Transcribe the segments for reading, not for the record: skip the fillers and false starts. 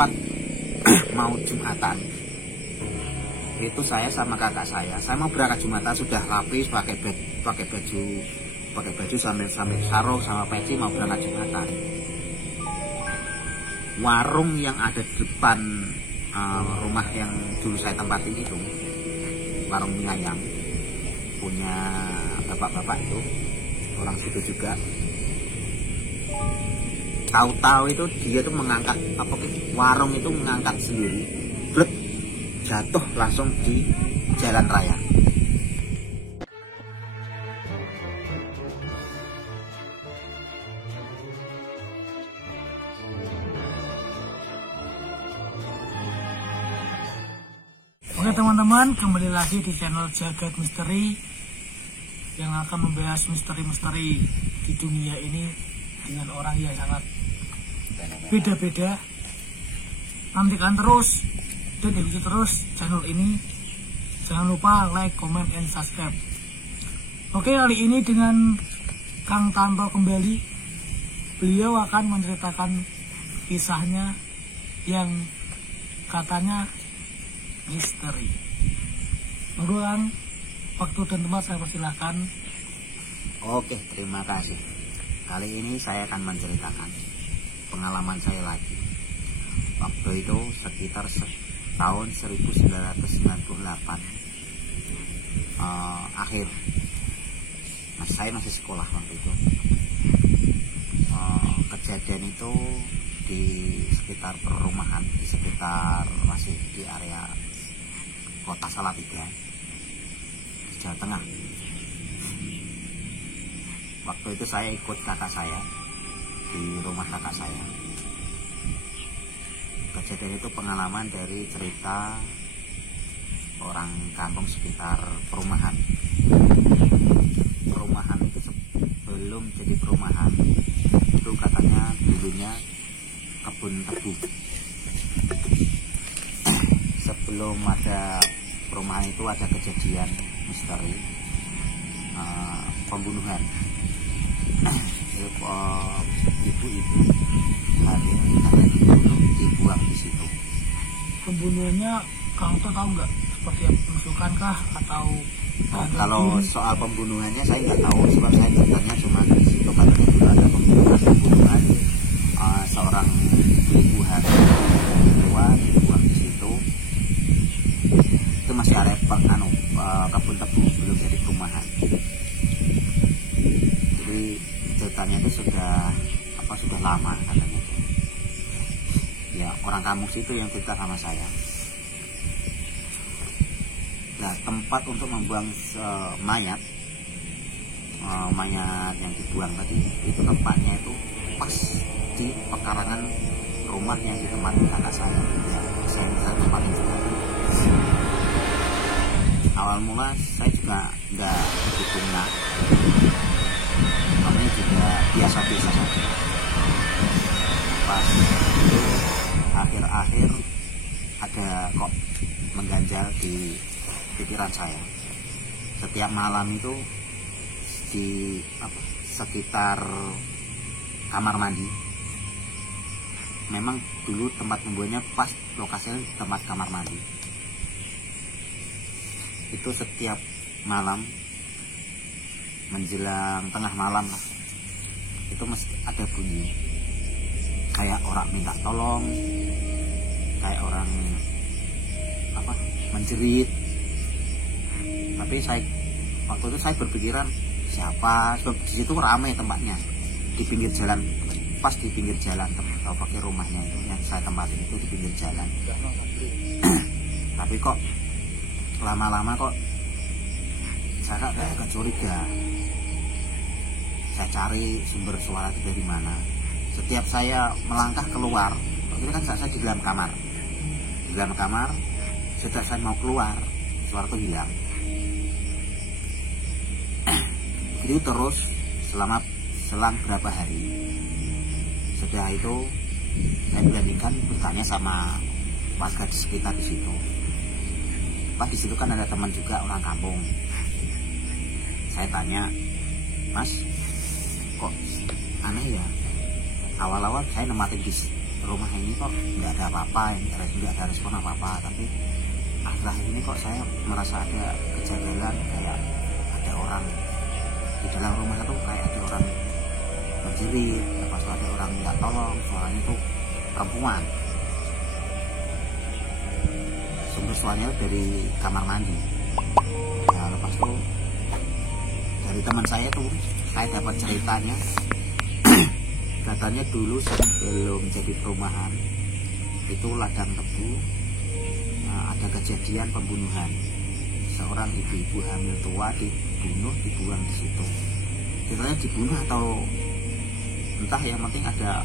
tepat mau Jumatan, itu saya sama kakak saya mau berangkat Jumatan, sudah rapi, pakai baju sampai sarung sama peci, mau berangkat Jumatan. Warung yang ada di depan rumah yang dulu saya tempatin itu, warung mie ayam punya bapak-bapak itu, orang situ juga. Tahu-tahu itu dia tuh mengangkat warung itu mengangkat sendiri, blek, jatuh langsung di jalan raya. Oke teman-teman, kembali lagi di channel Jagat Misteri yang akan membahas misteri-misteri di dunia ini dengan orang yang sangat beda-beda. Nantikan terus dan ikuti terus channel ini. Jangan lupa like, comment, and subscribe. Oke, kali ini dengan Kang Tanto kembali. Beliau akan menceritakan kisahnya yang katanya misteri. Monggo Kang, waktu dan tempat saya persilahkan. Oke, terima kasih. Kali ini saya akan menceritakan pengalaman saya lagi. Waktu itu sekitar tahun 1998 akhir. Saya masih sekolah waktu itu. Kejadian itu di sekitar perumahan, di sekitar masih di area kota Salatiga, Jawa Tengah. Waktu itu saya ikut kakak saya di rumah kakak saya. Kejadian itu pengalaman dari cerita orang kampung sekitar perumahan. Perumahan itu sebelum jadi perumahan itu katanya dulunya kebun tebu. Sebelum ada perumahan itu ada kejadian misteri pembunuhan. Ibu-ibu hamil karena dibuang di situ. Pembunuhannya Kang Tanto tahu nggak? Seperti yang penusukan kah atau kalau soal pembunuhannya saya nggak tahu, sebab saya dengarnya cuma di situ katanya dulu ada pembunuhan seorang ibu hamil dibuang di situ. Itu masih area kebun tebu, belum jadi perumahan. Jadi ceritanya itu sudah lama katanya. Ya, orang kampung situ yang cerita sama saya. Nah, tempat untuk membuang mayat yang dibuang tadi itu tempatnya itu pas di pekarangan rumah yang ditempati kakak saya. Ya, saya bisa tempatin juga. Awal mula saya juga nggak begitu ngeh, namanya juga biasa-biasa saja. Pas itu akhir-akhir ada kok mengganjal di pikiran saya. Setiap malam itu di sekitar kamar mandi, memang dulu tempat pembuangannya pas lokasinya tempat kamar mandi. Itu setiap malam menjelang tengah malam lah, itu mesti ada bunyi kayak orang minta tolong, kayak orang menjerit. Tapi waktu itu saya berpikiran siapa, di situ ramai tempatnya, di pinggir jalan, pas di pinggir jalan atau pakai rumahnya itu yang saya tempatin itu di pinggir jalan. Tapi kok lama-lama kok saya agak curiga. Saya cari sumber suara itu dari mana. Setiap saya melangkah keluar, waktu itu kan saya di dalam kamar. Di dalam kamar, setiap saya mau keluar, suara itu hilang. Begitu terus selang berapa hari. Setelah itu saya beranikan bertanya sama warga di sekitar di situ. Pas di situ kan ada teman juga orang kampung. Saya tanya, Mas, kok aneh ya? Awal-awal saya nematin di rumah ini kok nggak ada apa-apa, nggak ada respon apa-apa, tapi akhir-akhir ini kok saya merasa ada kejanggalan, kayak ada orang di dalam rumah itu, kayak ada orang menjerit, lepas itu ada orang minta tolong, suaranya itu perempuan. Sumber suaranya dari kamar mandi. Nah, lepas itu dari teman saya tuh saya dapat ceritanya. Katanya dulu sebelum jadi perumahan itu ladang tebu, ada kejadian pembunuhan. Seorang ibu-ibu hamil tua dibunuh, dibuang di situ. Ceritanya dibunuh atau entah, yang penting ada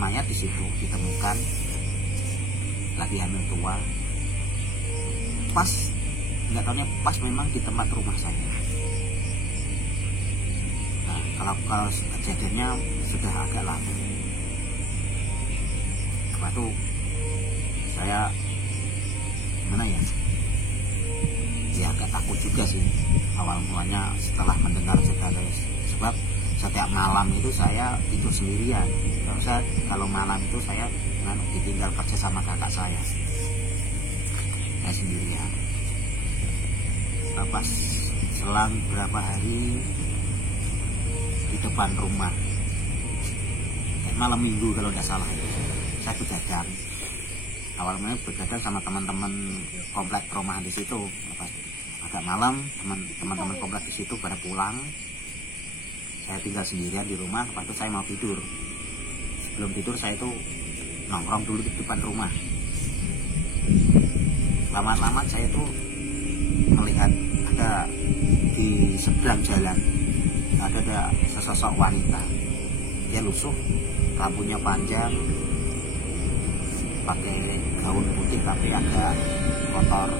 mayat di situ ditemukan, lagi hamil tua. Pas, nggak tahunya pas memang di tempat rumah saya. Nah, kalau kejadiannya sudah agak lama. Lepas itu saya gimana ya? Ya agak takut juga sih awal mulanya setelah mendengar cerita dari, sebab setiap malam itu saya tidur sendirian. Kalau malam itu saya ditinggal kerja sama kakak saya sendirian. Pas selang berapa hari di depan rumah, malam minggu kalau tidak salah itu, saya begadang. Awalnya begadang sama teman-teman komplek perumahan di situ. Pas agak malam, teman-teman komplek di situ pada pulang, saya tinggal sendirian di rumah. Lepas itu saya mau tidur. Sebelum tidur saya itu nongkrong dulu di depan rumah. Lama-lama saya itu melihat ada di seberang jalan ada sesosok wanita. Dia lusuh, rambutnya panjang, pakai gaun putih tapi agak kotor.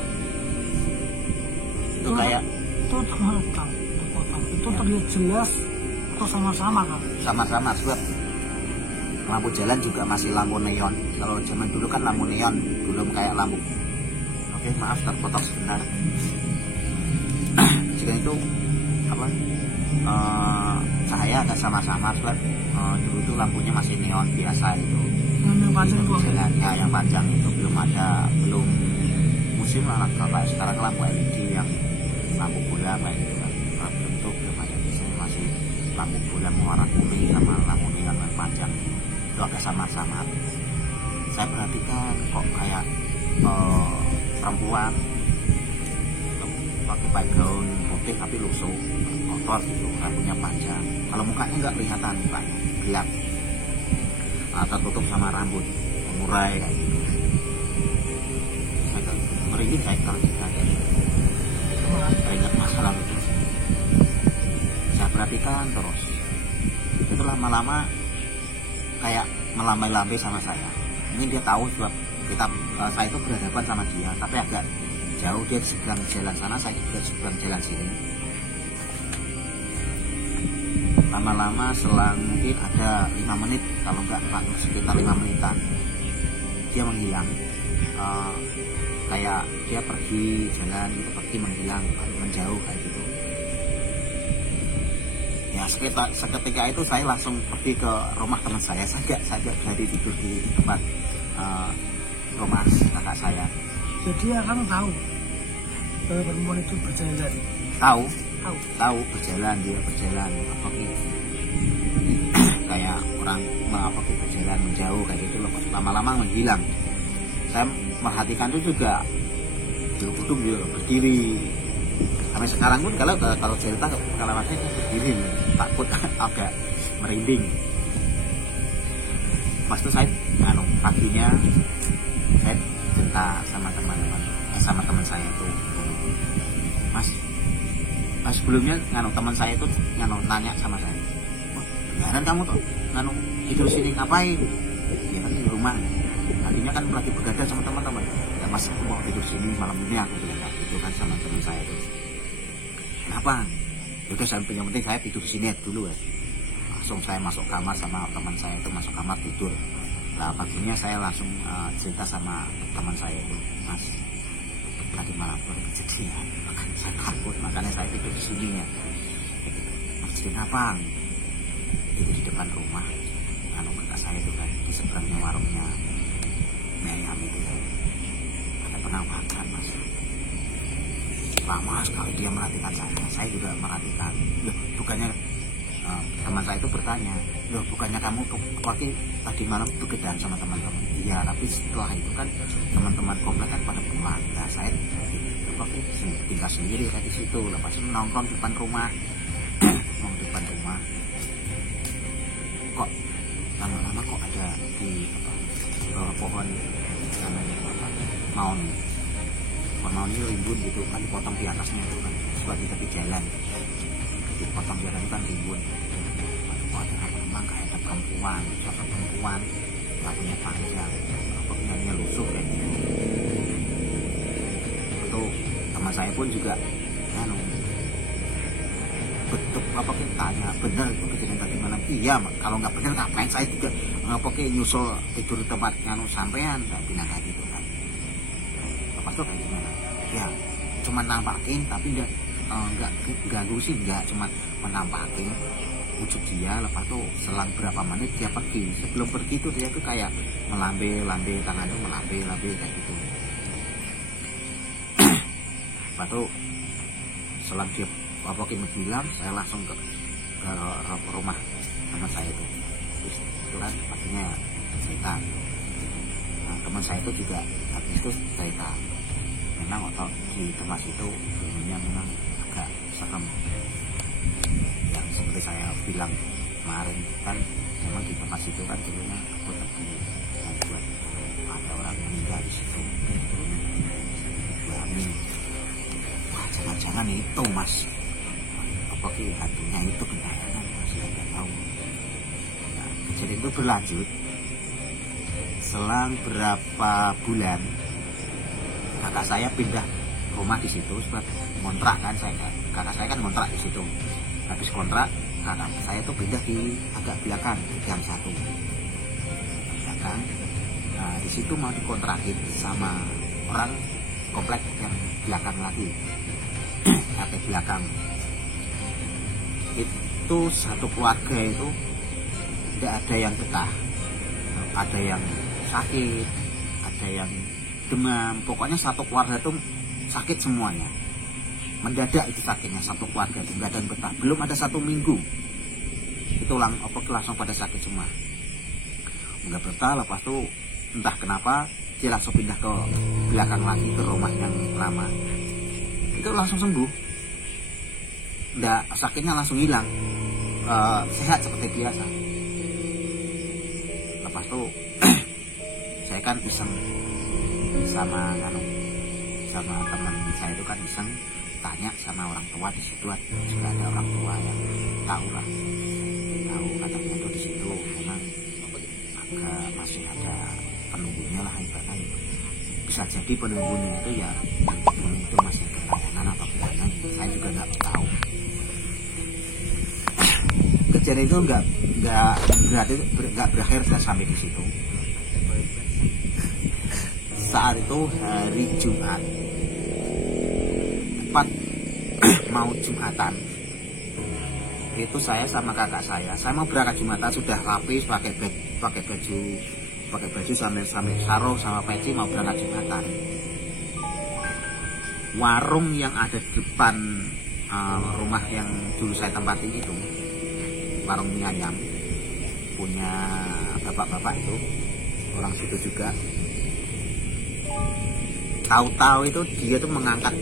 Itu kayak itu terlihat jelas atau sama-sama kan? Sama-sama, sebab lampu jalan juga masih lampu neon. Kalau zaman dulu kan lampu neon, belum kayak lampu. Oke, maaf terpotong sebentar. Jika itu apa? Cahaya agak sama-sama, sebab dulu itu lampunya masih neon biasa itu. Yang panjang itu jalan, ya yang panjang itu belum musim lah. Kalau sekarang lampu LED yang lampu bola kayak gitu kan, belum ada. Biasanya masih lampu bola warna kuning sama lampu neon yang panjang itu agak sama-sama. Saya perhatikan kok kayak perempuan pakai gaun putih tapi lusuh, kotor gitu, rambutnya panjang. Kalau mukanya nggak kelihatan, mukanya gelap, tertutup sama rambut mengurai kayak gitu. Saya merinding, saya ingat masalah itu. Saya perhatikan terus. Itu lama-lama kayak melambai-lambai sama saya. Mungkin dia tahu sebab saya itu berhadapan sama dia, tapi agak jauh. Dia seberang jalan sana, saya juga seberang jalan sini. Lama-lama selang mungkin ada 5 menit, kalau enggak sekitar 5 menitan, dia menghilang. Kayak dia pergi jalan gitu, pergi menghilang, menjauh kayak gitu. Ya seketika itu saya langsung pergi ke rumah teman saya. Saya dari tidur di tempat rumah kakak saya. Jadi akan tahu bahwa perempuan itu berjalan. Tahu berjalan, dia berjalan apa gitu. Kayak orang berjalan menjauh kayak gitu loh. Lama-lama menghilang. Saya perhatikan itu juga duduk juga berdiri. Sampai sekarang pun kalau cerita kalau saya berdiri, takut agak merinding. Pas itu saya paginya saya cerita sama teman saya itu, Mas sebelumnya teman saya itu nanya sama saya, beneran kamu tuh tidur sini ngapain? Ya kan di rumah, tadinya kan lagi begadang sama teman-teman. Ya Mas, aku mau tidur sini malam ini, aku bilang gitu kan sama teman saya itu. Kenapa? Ya udah, yang penting saya tidur sini dulu ya. Langsung saya masuk kamar sama teman saya itu, masuk kamar tidur. Nah paginya saya langsung cerita sama teman saya itu, Mas, tadi malam tuh kejadian, makanya saya takut, makanya saya tidur di sini ya. Mas, kenapa? Itu di depan rumah. anu kakak saya itu kan di seberangnya warungnya mie ayam itu kan ada penampakan mas. Lama sekali dia merhatikan saya juga merhatikan. Loh, bukannya teman saya itu bertanya, loh bukannya kamu pagi tadi malam begadang sama teman-teman? Iya, tapi setelah itu kan teman-teman komplek kan pada pulang. Nah saya tinggal sendiri saya di situ. Lepas itu nongkrong di depan rumah, nongkrong di depan rumah. Kok lama-lama kok ada di bawah pohon maun. Pohon maun ini rimbun gitu kan, dipotong di atasnya itu kan, suka di tepi jalan. Dipotong di atasnya kan rimbun. Kok ada memang kayak ada perempuan, sosok perempuan, rambutnya panjang, rambutnya lusuh kayak gitu. Itu teman saya pun juga anu betul apa kita tanya, bener itu kejadian tadi malam? Iya, kalau nggak bener ngapain saya juga pakai nyusul tidur di tempat anu sampean, nggak bilang kayak gitu kan. Lepas itu kayak gimana? Ya cuma nampakin tapi nggak ganggu sih, nggak cuma menampakin wujud dia. Lepas itu selang berapa menit dia pergi. Sebelum pergi itu dia tuh kayak melambe tangannya, melambe kayak gitu. Lepas itu selang dia apa kita bilang, saya langsung ke rumah teman saya itu. Itu kan pastinya cerita. Nah, teman saya itu juga habis itu cerita. Memang otot di tempat itu dulunya memang agak serem. Yang seperti saya bilang kemarin kan, memang di tempat itu kan dulunya kebun tebu. Dan buat ada orang meninggal di situ. Wah, jangan-jangan itu mas. Apakah hantunya itu gentayangan, masih ada tahu. Nah, kejadian itu berlanjut selang berapa bulan. Kakak saya pindah rumah di situ sebab kontrak kan, kakak saya kan kontrak di situ. Habis kontrak kakak saya tuh pindah di agak belakang gang 1 belakang. Nah, di situ mau dikontrakin sama orang komplek yang belakang lagi. RT belakang itu satu keluarga itu tidak ada yang betah, ada yang sakit, ada yang demam, pokoknya satu keluarga itu sakit semuanya, mendadak itu sakitnya satu keluarga itu, nggak ada yang betah. Belum ada 1 minggu itu langsung pada sakit semua, nggak betah. Lepas itu entah kenapa dia langsung pindah ke belakang lagi ke rumah yang lama, itu langsung sembuh. Nggak, sakitnya langsung hilang, sehat seperti biasa. Lepas itu saya kan iseng sama teman saya itu kan iseng tanya sama orang tua di situ. Juga ada orang tua yang tahu katanya tuh di situ memang agak masih ada penunggunya lah ibaratnya. Bisa jadi penunggunya itu ya itu masih ketayangan atau gimana, saya juga nggak tahu. Kejadian itu nggak berakhir sampai di situ. Saat itu hari Jumat, tepat mau Jumatan, itu saya sama kakak saya mau berangkat Jumatan, sudah rapi pakai baju sampai sarung sama peci, mau berangkat Jumatan. Warung yang ada di depan rumah yang dulu saya tempati itu, warung mie ayam punya bapak-bapak itu, orang situ juga. Tahu-tahu itu dia tuh mengangkat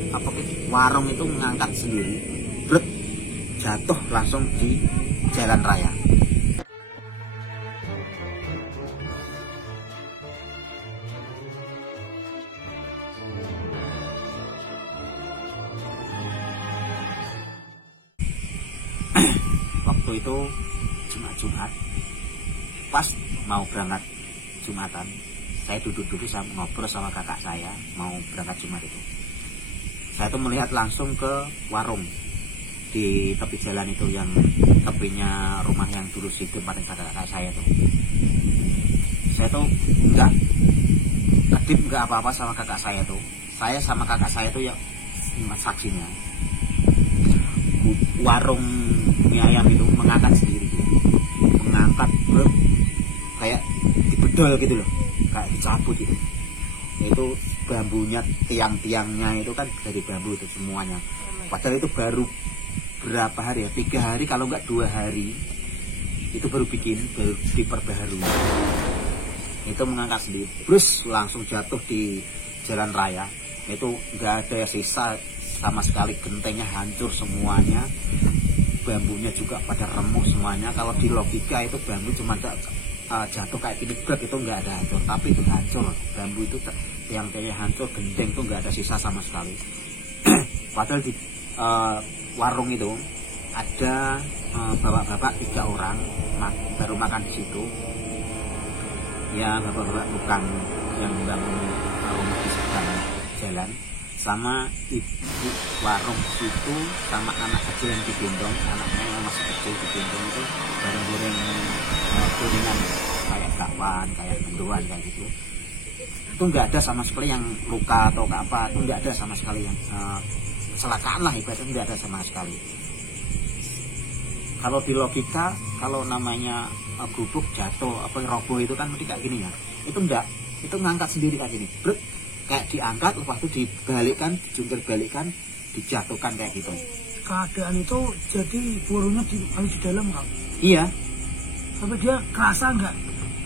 warung itu mengangkat sendiri, blek, jatuh langsung di jalan raya. Waktu itu Jumat, pas mau berangkat Jumatan, saya duduk sama ngobrol sama kakak saya mau berangkat Jumat itu. Saya tuh melihat langsung ke warung di tepi jalan itu, yang tepinya rumah yang dulu situ paling kakak saya tuh. Saya tuh nggak kedip, nggak apa-apa sama kakak saya tuh. Saya sama kakak saya tuh yang saksinya. Warung mie ayam itu mengangkat sendiri, mengangkat didol gitu loh, kayak dicabut gitu. Itu bambunya, tiang-tiangnya itu kan dari bambu itu semuanya. Padahal itu baru berapa hari ya, 3 hari kalau enggak 2 hari itu baru diperbaharui. Itu mengangkat sendiri, terus langsung jatuh di jalan raya. Itu enggak ada sisa sama sekali, gentengnya hancur semuanya, bambunya juga pada remuk semuanya. Kalau di logika itu bambu cuma jatuh kayak gini brek, itu enggak ada hancur, tapi itu hancur. Bambu itu yang kayaknya hancur, genteng itu enggak ada sisa sama sekali. Padahal di warung itu ada bapak-bapak 3 orang baru makan di situ. Ya bapak-bapak bukan yang bangun rumah di seberang jalan, sama ibu warung situ, sama anak kecil yang digendong, anaknya yang masih kecil digendong itu bareng-bareng gorengan kayak bakwan, kayak mendoan kayak gitu. Itu nggak ada sama sekali yang luka atau apa, itu nggak ada sama sekali yang kecelakaan lah, ibaratnya nggak ada sama sekali. Kalau di logika, kalau namanya gubuk jatuh apa roboh itu kan mesti kayak gini ya, itu enggak, itu ngangkat sendiri kayak gini, brek, kayak diangkat, lepas itu dibalikkan, dijungkir balikkan, dijatuhkan kayak gitu. Keadaan itu jadi warungnya di dalam kan? Iya. Tapi dia kerasa nggak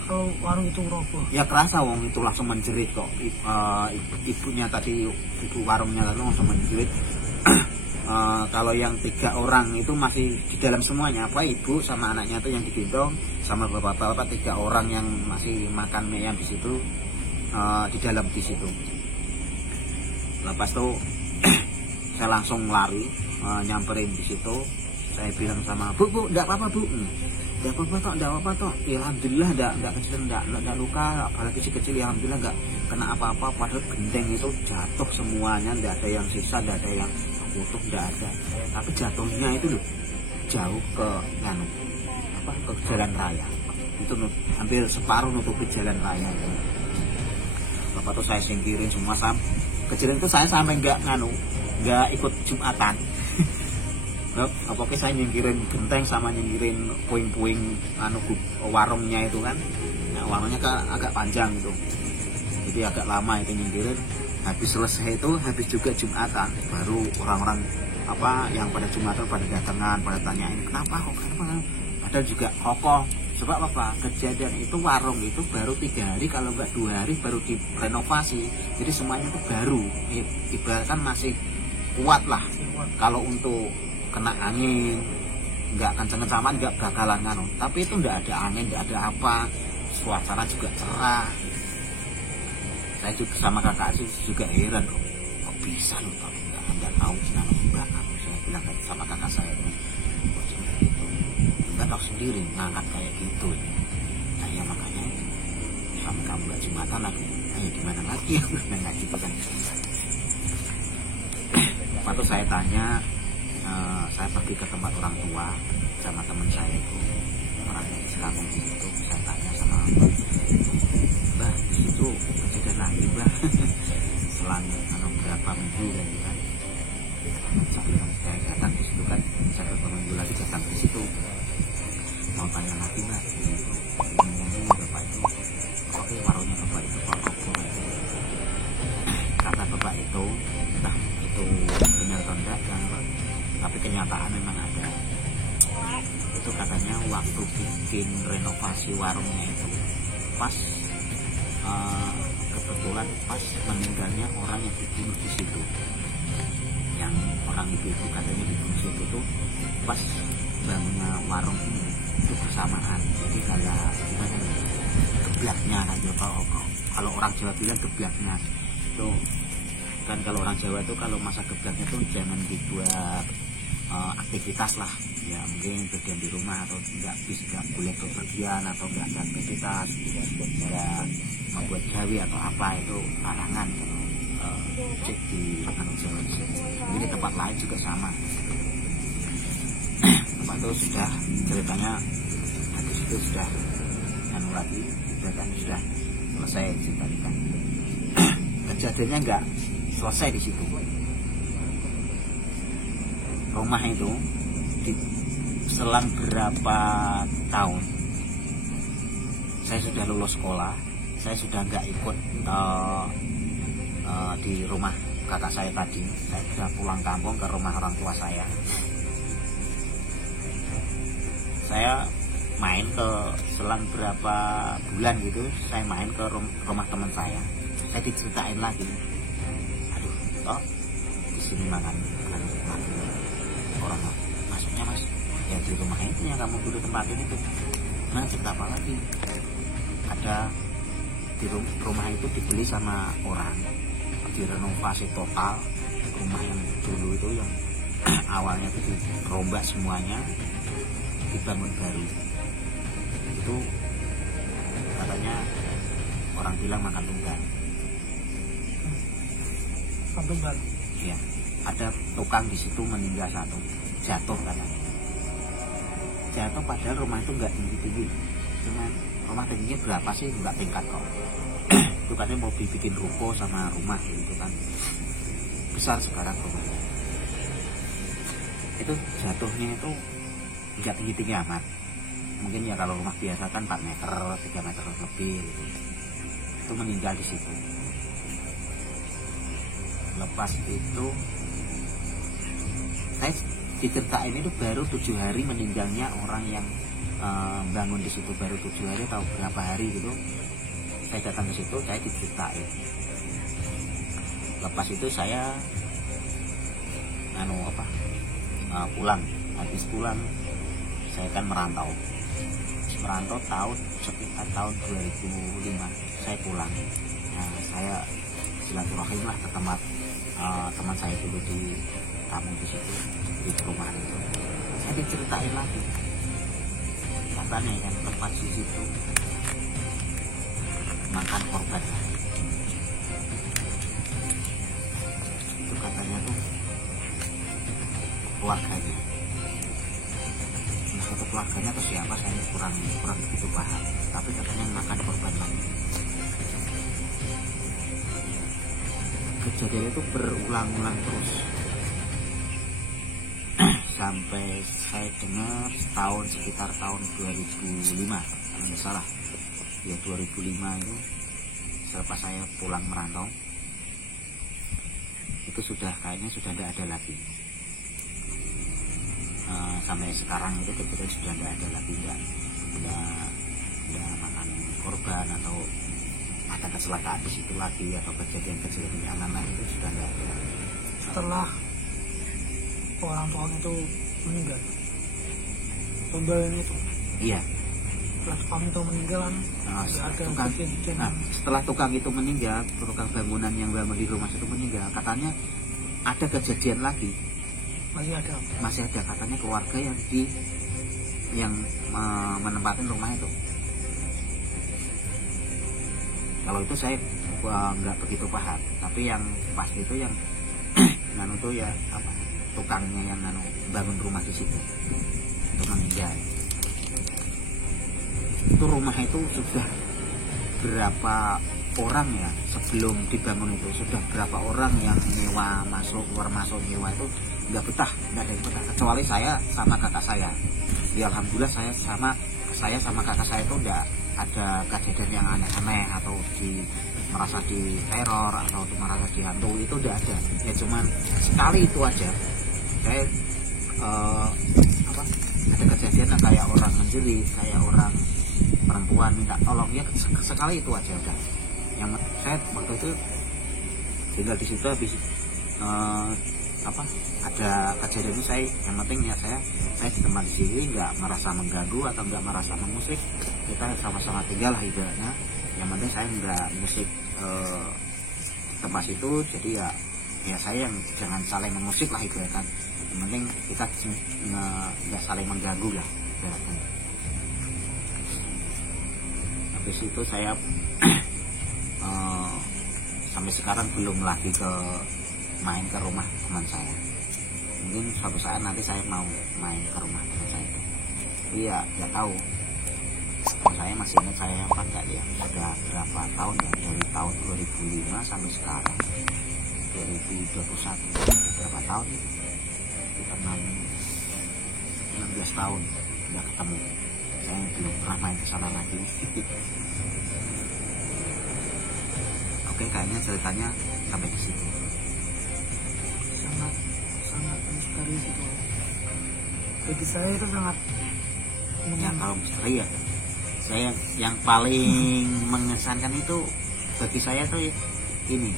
kalau warung itu roboh? Ya kerasa, wong itu langsung menjerit kok. Ibunya tadi, ibu warungnya tadi langsung menjerit. Kalau yang 3 orang itu masih di dalam semuanya, apa ibu sama anaknya itu yang digendong, sama bapak-bapak 3 orang yang masih makan mie ayam di situ, di dalam di situ. Lepas itu saya langsung lari, nyamperin di situ. Saya bilang sama bu, enggak apa-apa bu, enggak apa-apa toh, alhamdulillah enggak kecil, enggak luka, apalagi kecil, alhamdulillah enggak kena apa-apa. Padahal genteng itu jatuh semuanya, enggak ada yang sisa, enggak ada yang utuh, enggak ada. Tapi jatuhnya itu loh jauh ke ke jalan raya. Itu hampir separuh nutupi jalan raya. Bapak tuh saya singkirin semua, kejadian itu saya sampai enggak ikut Jumatan. Pokoknya saya nyingkirin genteng sama nyingkirin puing-puing warungnya itu kan. Nah, warungnya kan agak panjang gitu, jadi agak lama itu nyingkirin. Habis selesai itu, habis juga Jumatan, baru orang-orang yang pada Jumatan pada datangan, pada tanyain kenapa. Padahal juga kokoh. Sebab apa? Kejadian itu warung itu baru 3 hari kalau enggak 2 hari baru direnovasi. Jadi semuanya itu baru. Ibaratkan masih kuat lah. Kalau untuk kena angin, nggak kencang-kencangan, nggak bakalan tapi itu nggak ada angin, nggak ada apa, suasana juga cerah. Saya juga sama kakak sih juga heran, kok bisa loh Pak, nggak tahu juga. Saya bilang sama kakak saya itu, nggak tahu sendiri ngangkat kayak gitu. Nah ya makanya sama kamu nggak Jumatan lagi, gimana lagi, nggak gitu kan. Waktu saya tanya, saya pergi ke tempat orang tua sama teman saya itu, orang yang sekampung itu. Saya tanya sama Mbah, di situ kejadian lagi Mbah, selang berapa minggu kan. Saya datang di situ kan, saya beberapa minggu lagi datang di situ, mau tanya lagi Mbah, ngomong bapak itu, oke warungnya bapak itu kata bapak itu, entah itu benar atau enggak kan, tapi kenyataan memang ada. Itu katanya waktu bikin renovasi warungnya itu pas kebetulan pas meninggalnya orang yang dibunuh di situ. Yang orang itu katanya dibunuh di situ tuh pas bangunnya warung itu bersamaan. Jadi kayak gimana geblaknya kan, kalau orang Jawa bilang geblaknya itu kan, kalau orang Jawa itu kalau masa geblaknya tuh jangan dibuat aktivitas lah ya, mungkin bagian di rumah atau nggak boleh bepergian atau nggak ada aktivitas, nggak membuat gawe atau apa, itu larangan. Cek di Jawa ini tempat lain juga sama. Tempat itu sudah ceritanya habis itu sudah lagi dan sudah selesai ceritanya. Kejadiannya nggak selesai di situ. Rumah itu selang berapa tahun saya sudah lulus sekolah, saya sudah nggak ikut di rumah kakak saya tadi. Saya sudah pulang kampung ke rumah orang tua saya. Saya main ke selang berapa bulan gitu, saya main ke rumah teman saya. Saya diceritain lagi, aduh toh di sini makan orang, maksudnya mas ya di rumah itu yang kamu dulu tempatin itu. Nah cerita apa lagi, ada di rumah itu dibeli sama orang, direnovasi total. Rumah yang dulu itu yang awalnya itu dirombak semuanya, dibangun baru. Itu katanya orang bilang makan tunggal. Makan tunggal. Iya, ada tukang di situ meninggal satu, jatuh katanya. Jatuh padahal rumah itu nggak tinggi-tinggi, cuman rumah tingginya berapa sih, nggak tingkat kok. Itu katanya mau dibikin ruko sama rumah gitu kan, besar sekarang rumahnya. Itu jatuhnya itu nggak tinggi-tinggi amat, mungkin ya kalau rumah biasa kan 4 meter 3 meter lebih gitu. Itu meninggal di situ. Lepas itu saya diceritain itu baru 7 hari meninggalnya orang yang bangun di situ, baru 7 hari atau berapa hari gitu. Saya datang ke situ, saya diceritain. Lepas itu saya pulang. Habis pulang saya kan merantau sekitar tahun 2005 saya pulang. Nah, saya silaturahim lah ke tempat teman saya dulu di kampung di situ, di perumahan itu. Saya diceritain lagi, katanya yang tempat di situ makan korban. Itu katanya tuh keluarganya. Nah, satu keluarganya atau siapa saya kurang begitu paham, tapi katanya makan korban lagi. Kejadian itu berulang-ulang terus sampai saya dengar sekitar tahun 2005 kalau nggak salah ya, 2005 itu selepas saya pulang merantau itu kayaknya sudah nggak ada lagi. Sampai sekarang itu kejadian sudah nggak ada lagi, nggak makan korban atau ada kecelakaan di situ lagi atau kejadian yang lain itu sudah nggak ada. Setelah orang tuanya itu meninggal, pembayaran itu, iya, setelah tukang itu meninggal kan setelah tukang itu meninggal, tukang bangunan yang bangun di rumah itu meninggal, katanya ada kejadian lagi. Masih ada katanya keluarga yang menempatin rumah itu. Kalau itu saya nggak begitu paham, tapi yang pasti itu yang itu ya tukangnya yang bangun rumah di situ itu meninggal. Itu rumah itu sudah berapa orang ya sebelum dibangun itu, sudah berapa orang yang nyewa masuk keluar masuk nyewa itu nggak betah, nggak ada yang betah kecuali saya sama kakak saya. Ya alhamdulillah saya sama kakak saya itu nggak ada kejadian yang aneh-aneh atau merasa diteror atau merasa dihantui, itu udah ada. Ya cuman sekali itu aja saya ada kejadian kayak orang menjerit, kayak orang perempuan minta tolong, ya sekali itu aja udah. Yang saya waktu itu tinggal di situ, habis ada kejadian itu yang penting ya saya di tempat di sini nggak merasa mengganggu atau nggak merasa mengusik. Kita sama-sama tinggal lah ibaratnya. Yang penting saya nggak musik tempat itu, jadi ya saya yang jangan saling mengusik lah ibaratnya. Yang penting kita nggak saling mengganggu lah ibaratnya. Habis itu saya sampai sekarang belum lagi main ke rumah teman saya. Mungkin suatu saat nanti saya mau main ke rumah teman saya itu. Iya, nggak tahu. Saya masih ingat saya ya sudah berapa tahun ya, dari tahun 2005 sampai sekarang 2021, berapa tahun? Kita 16 tahun nggak ketemu. Saya belum pernah main ke sana lagi. Oke, kayaknya ceritanya sampai ke situ. Sangat sangat misterius itu. Bagi saya itu sangat Ya kalau misteri ya, saya yang paling mengesankan itu bagi saya tuh ini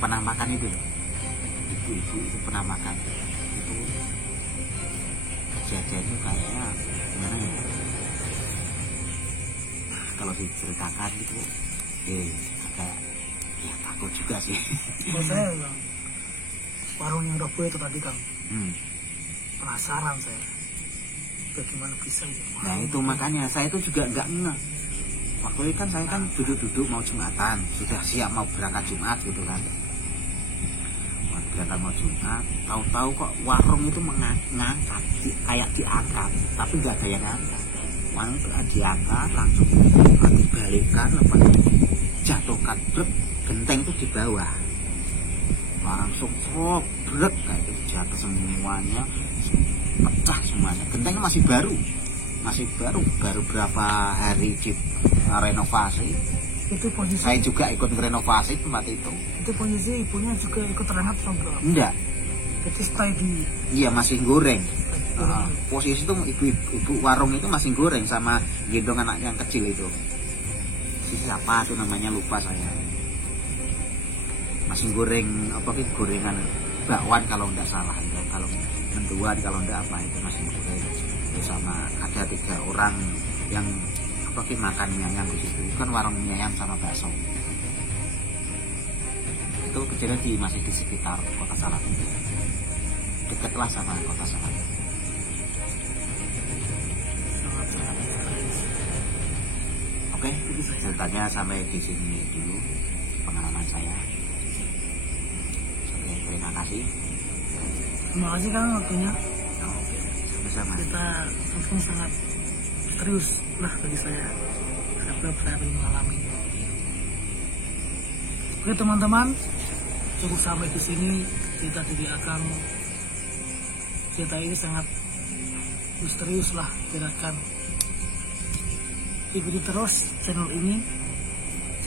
penampakan itu loh. Ibu-ibu itu penampakan itu kejadiannya kayaknya gimana ya, kalau diceritakan gitu agak ya takut juga sih. Kalau saya Bang, warung yang roboh itu tadi Kang, penasaran saya bagaimana bisa ya. Nah itu makanya saya itu juga nggak ngeh. Waktu itu kan saya kan duduk-duduk mau Jumatan, sudah siap mau berangkat Jumat gitu kan. Berangkat mau Jumat, tahu-tahu kok warung itu ngangkat, kayak diangkat, tapi nggak ada yang ngangkat. Warung itu diangkat langsung dibalikkan, lepas jatuhkan, brek, genteng itu di bawah, langsung brek kayak itu jatuh semuanya, pecah semuanya. Gentengnya masih baru berapa hari renovasi. Itu posisi Saya juga ikut renovasi tempat itu. Itu posisi ibunya juga ikut renov sama Enggak. jadi stay di Iya masih goreng. Posisi itu ibu warung itu masih goreng sama gendong anak yang kecil itu. Siapa tuh namanya lupa saya. Masih goreng apa sih, gorengan bakwan kalau enggak salah itu, kalau menduan kalau enggak apa itu masih goreng. Terus sama ada 3 orang yang apa sih makan mie ayam di situ. Kan warung mie ayam sama bakso. Itu kejadian masih di sekitar Kota Salatiga. Dekatlah sama Kota Salatiga. Oke, ceritanya sampai di sini dulu pengalaman saya. Oke, terima kasih. Terima kasih Kang waktunya. Oke, sama-sama. Kita langsung sangat serius lah bagi saya sebab saya belum mengalami. Oke teman-teman, cukup sampai di sini. Kita tidak akan, cerita ini sangat misterius lah kirakan. Ikuti terus channel ini,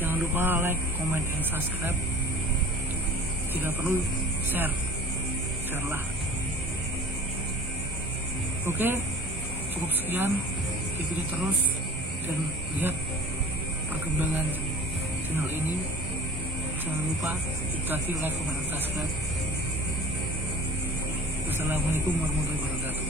jangan lupa like, comment, and subscribe. Jika perlu share lah. Oke, cukup sekian. Ikuti terus dan lihat perkembangan channel ini. Jangan lupa dikasih like, comment, dan subscribe. Wassalamualaikum warahmatullahi wabarakatuh.